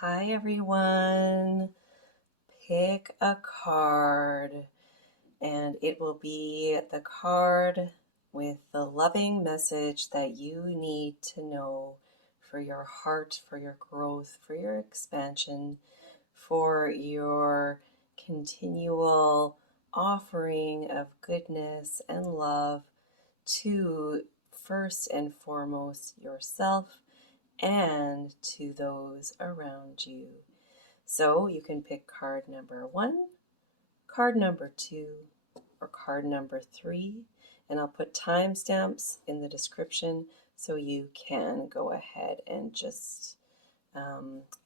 Hi everyone. Pick a card, and it will be the card with the loving message that you need to know for your heart, for your growth, for your expansion, for your continual offering of goodness and love to first and foremost yourself and to those around you. So you can pick card number 1, card number 2, or card number 3, and I'll put timestamps in the description so you can go ahead and just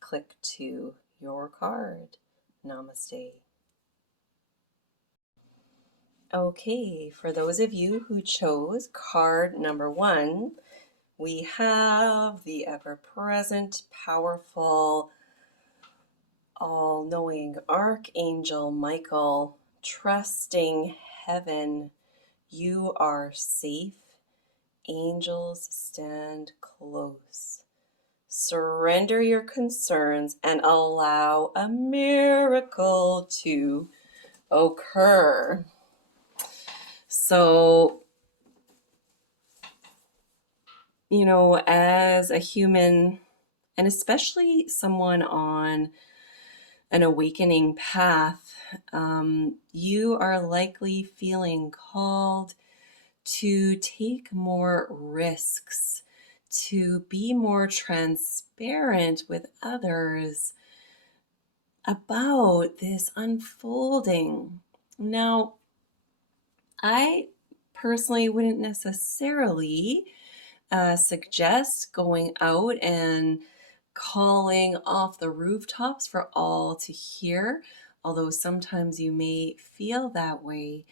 click to your card. Namaste. Okay, for those of you who chose card number 1, we have the ever-present, powerful, all-knowing Archangel Michael, trusting heaven. You are safe. Angels stand close. Surrender your concerns and allow a miracle to occur. So, as a human, and especially someone on an awakening path, you are likely feeling called to take more risks, to be more transparent with others about this unfolding. Now, I personally wouldn't necessarily suggest going out and calling off the rooftops for all to hear, although sometimes you may feel that way.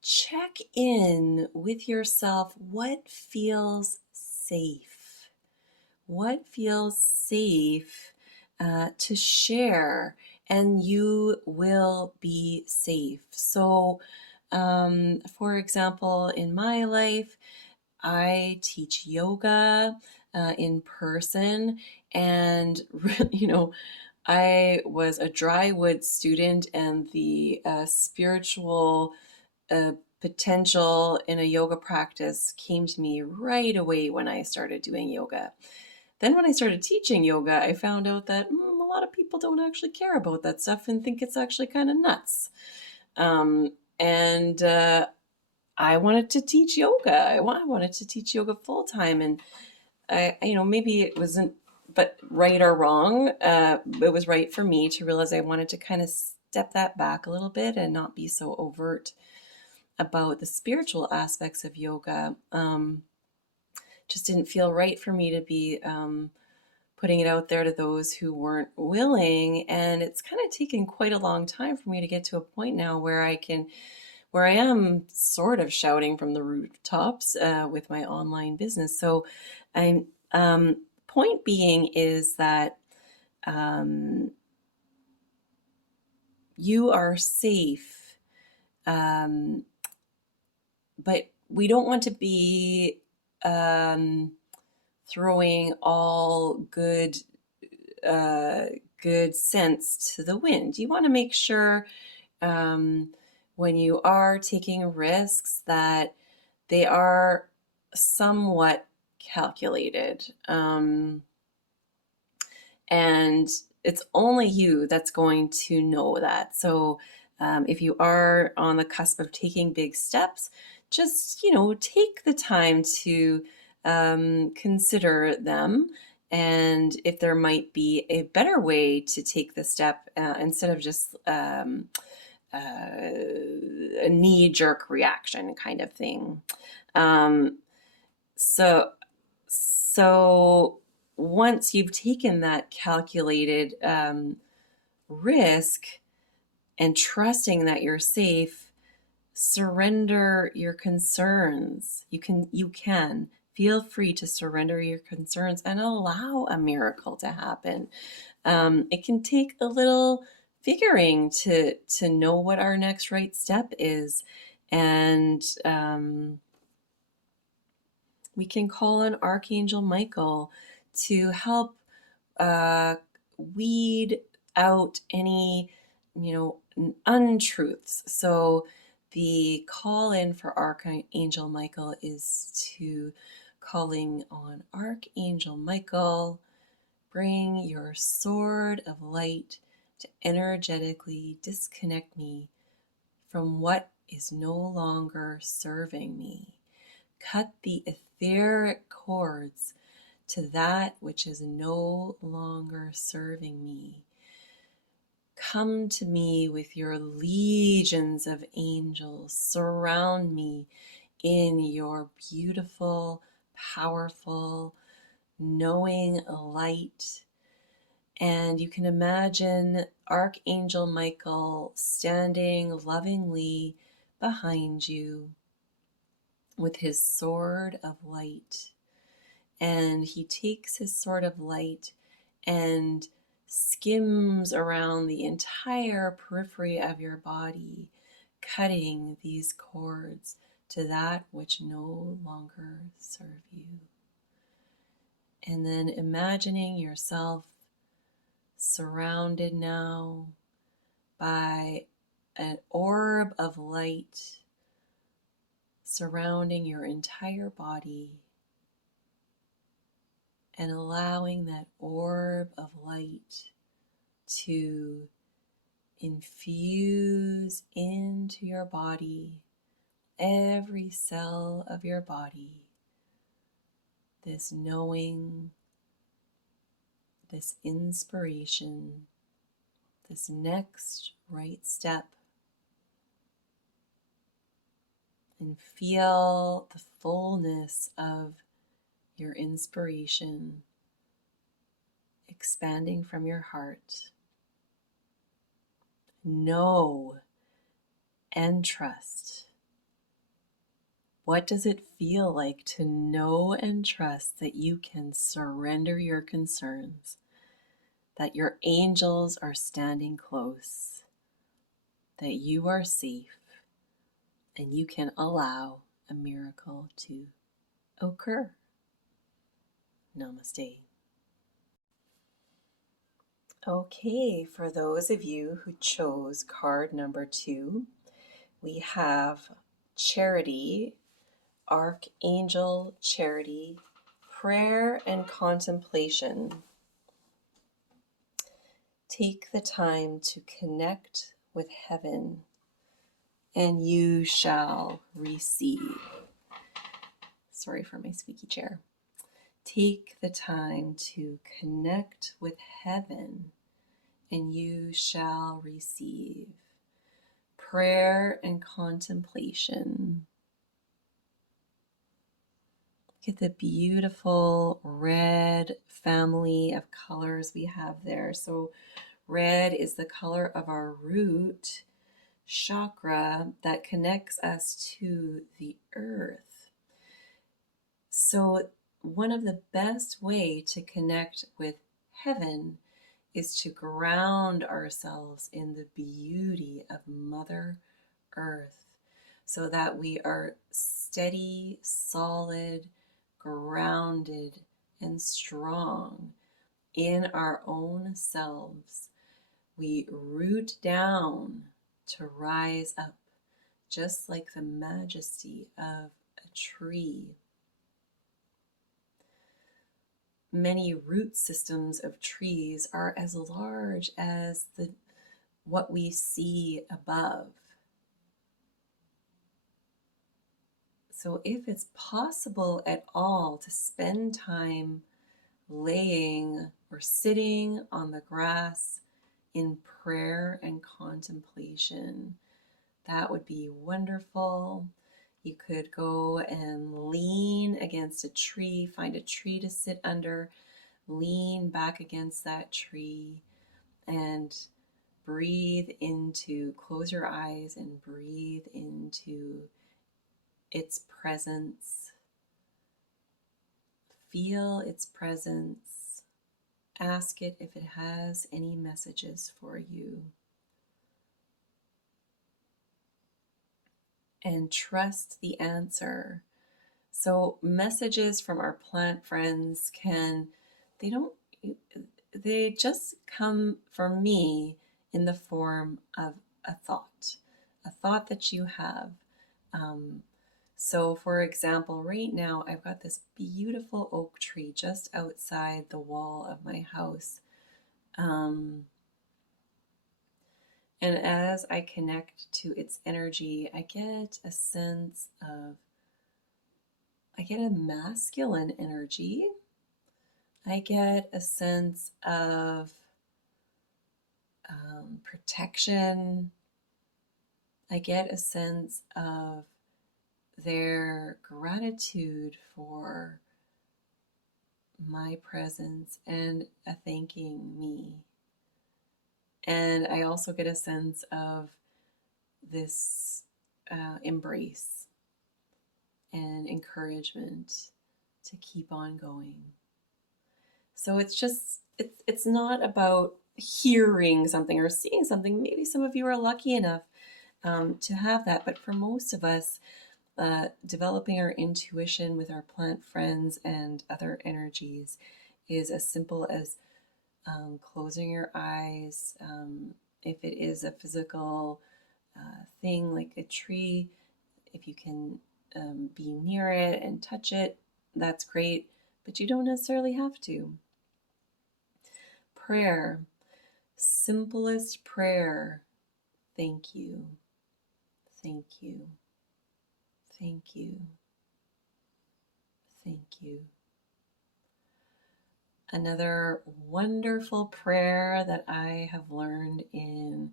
Check in with yourself. What feels safe? What feels safe to share? And you will be safe. So, for example, in my life, I teach yoga in person, and I was a dry wood student, and the spiritual potential in a yoga practice came to me right away when I started doing yoga. Then when I started teaching yoga, I found out that a lot of people don't actually care about that stuff and think it's actually kind of nuts. And I wanted to teach yoga. I wanted to teach yoga full time, and maybe it wasn't, but right or wrong, it was right for me to realize I wanted to kind of step that back a little bit and not be so overt about the spiritual aspects of yoga. Just didn't feel right for me to be putting it out there to those who weren't willing, and it's kind of taken quite a long time for me to get to a point now where I am sort of shouting from the rooftops with my online business. So I'm point being is that you are safe, but we don't want to be throwing all good sense to the wind. You want to make sure when you are taking risks that they are somewhat calculated. And it's only you that's going to know that. So if you are on the cusp of taking big steps, just, take the time to consider them. And if there might be a better way to take the step instead of just a knee-jerk reaction kind of thing. So once you've taken that calculated risk and trusting that you're safe, surrender your concerns. You can feel free to surrender your concerns and allow a miracle to happen. It can take a little figuring to know what our next right step is, and we can call on Archangel Michael to help weed out any, untruths. So the call in for Archangel Michael is to calling on Archangel Michael, bring your sword of light to energetically disconnect me from what is no longer serving me. Cut the etheric cords to that which is no longer serving me. Come to me with your legions of angels. Surround me in your beautiful, powerful, knowing light. And you can imagine Archangel Michael standing lovingly behind you with his sword of light. And he takes his sword of light and skims around the entire periphery of your body, cutting these cords to that which no longer serve you. And then imagining yourself surrounded now by an orb of light surrounding your entire body, and allowing that orb of light to infuse into your body, every cell of your body, this knowing, this inspiration, this next right step. And feel the fullness of your inspiration expanding from your heart. Know and trust. What does it feel like to know and trust that you can surrender your concerns, that your angels are standing close, that you are safe, and you can allow a miracle to occur? Namaste. Okay, for those of you who chose card number 2, we have Charity, Archangel Charity, Prayer and Contemplation. Take the time to connect with heaven, and you shall receive. Sorry for my squeaky chair. Take the time to connect with heaven, and you shall receive. Prayer and contemplation. Look at the beautiful red family of colors we have there. So red is the color of our root chakra that connects us to the earth. So one of the best way to connect with heaven is to ground ourselves in the beauty of Mother Earth, so that we are steady, solid, grounded, and strong in our own selves. We root down to rise up, just like the majesty of a tree. Many root systems of trees are as large as what we see above. So if it's possible at all to spend time laying or sitting on the grass in prayer and contemplation, that would be wonderful. You could go and lean against a tree, find a tree to sit under, lean back against that tree, and close your eyes and breathe into its presence. Feel its presence. Ask it if it has any messages for you. And trust the answer. So messages from our plant friends can they don't, they just come for me in the form of a thought that you have. So for example, right now I've got this beautiful oak tree just outside the wall of my house. And as I connect to its energy, I get a sense of, I get a masculine energy. I get a sense of protection. I get a sense of their gratitude for my presence and a thanking me. And I also get a sense of this embrace and encouragement to keep on going. So it's not about hearing something or seeing something. Maybe some of you are lucky enough to have that, but for most of us, developing our intuition with our plant friends and other energies is as simple as closing your eyes. If it is a physical thing like a tree, if you can be near it and touch it, that's great, but you don't necessarily have to. Prayer, simplest prayer. Thank you. Thank you. Thank you. Thank you. Another wonderful prayer that I have learned in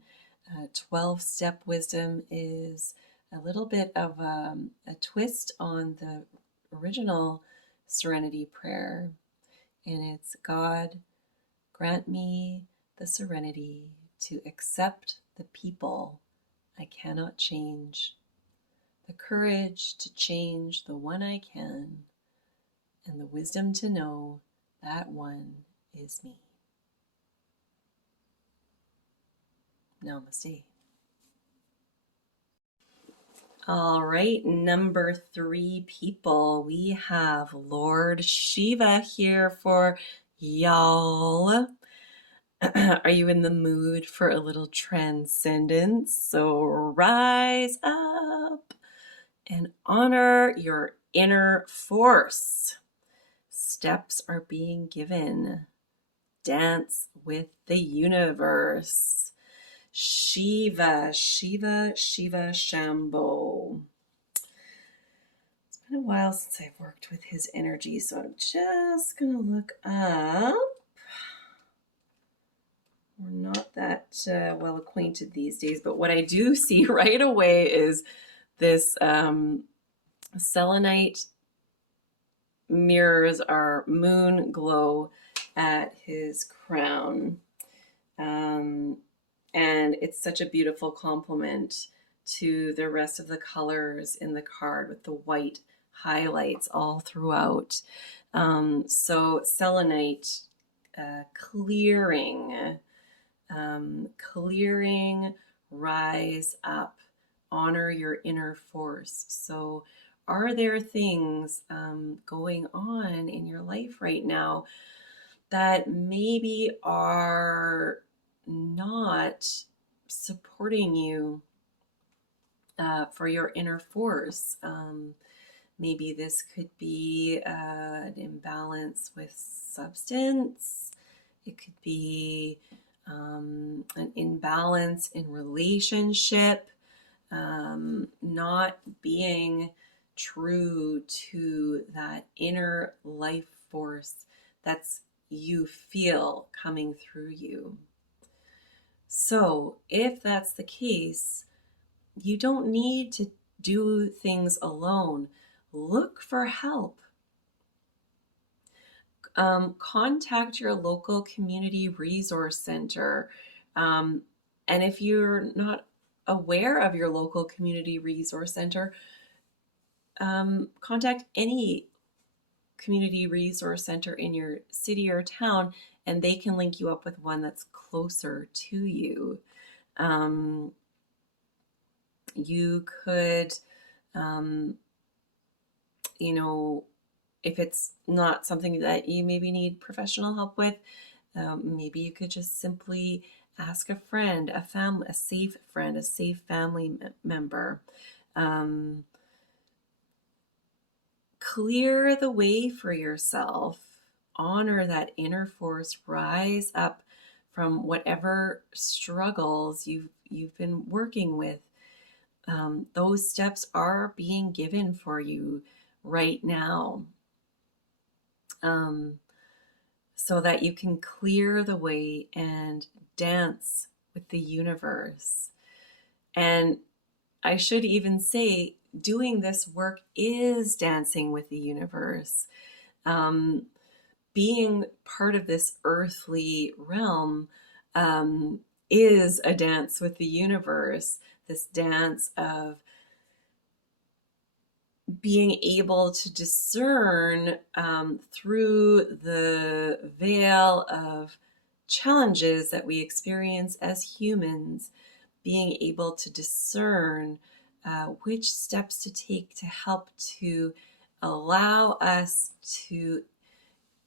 12-step wisdom is a little bit of a twist on the original serenity prayer. And it's, God, grant me the serenity to accept the people I cannot change, the courage to change the one I can, and the wisdom to know that one is me. Namaste. All right, number 3 people. We have Lord Shiva here for y'all. Are you in the mood for a little transcendence? So rise up and honor your inner force. Steps are being given. Dance with the universe. Shiva, Shiva, Shiva Shambho. It's been a while since I've worked with his energy, so I'm just going to look up. We're not that well acquainted these days, but what I do see right away is this selenite mirrors our moon glow at his crown. And it's such a beautiful complement to the rest of the colors in the card with the white highlights all throughout. So selenite, clearing, rise up, honor your inner force. So are there things going on in your life right now that maybe are not supporting you for your inner force? Maybe this could be an imbalance with substance. It could be an imbalance in relationship, not being true to that inner life force that's you feel coming through you. So if that's the case, you don't need to do things alone. Look for help. Contact your local community resource center. And if you're not aware of your local community resource center, contact any community resource center in your city or town, and they can link you up with one that's closer to you. You could, if it's not something that you maybe need professional help with, maybe you could just simply ask a friend, a safe friend, a safe family member. Clear the way for yourself. Honor that inner force. Rise up from whatever struggles you've been working with. Those steps are being given for you right now, so that you can clear the way and dance with the universe. And I should even say, doing this work is dancing with the universe. Being part of this earthly realm is a dance with the universe, this dance of being able to discern through the veil of challenges that we experience as humans, being able to discern which steps to take to help to allow us to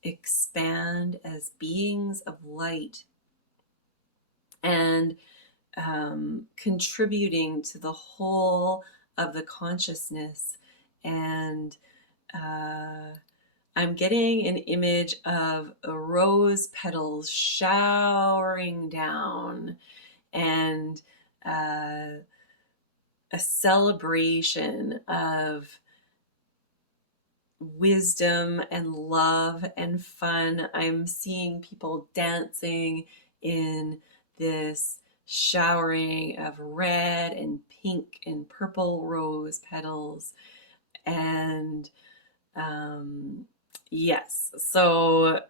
expand as beings of light, and contributing to the whole of the consciousness. And I'm getting an image of rose petals showering down, and a celebration of wisdom and love and fun. I'm seeing people dancing in this showering of red and pink and purple rose petals. And yes, so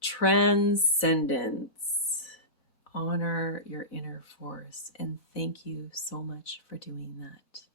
transcendence. Honor your inner force. And thank you so much for doing that.